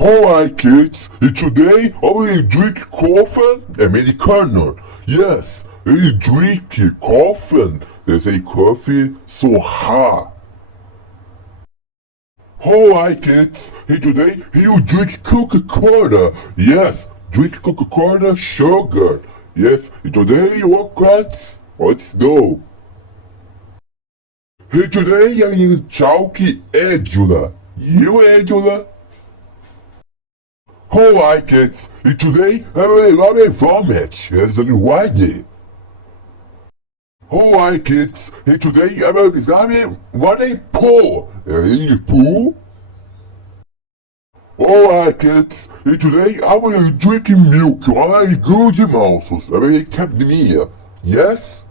Alright kids, today I will drink coffee Americano. Yes, I drink coffee. There's a coffee so hot. Alright kids, today you drink Coca-Cola. Yes, drink Coca-Cola sugar. Yes, today you want guys? Let's go. Today I'm in Chalky Angela. You Angela? Alright kids, today I'm a vomit as a whitey. Alright kids, today I'm a pool. In the pool? Alright kids, today I'm drinking milk. I good mouses. I academia. Yes?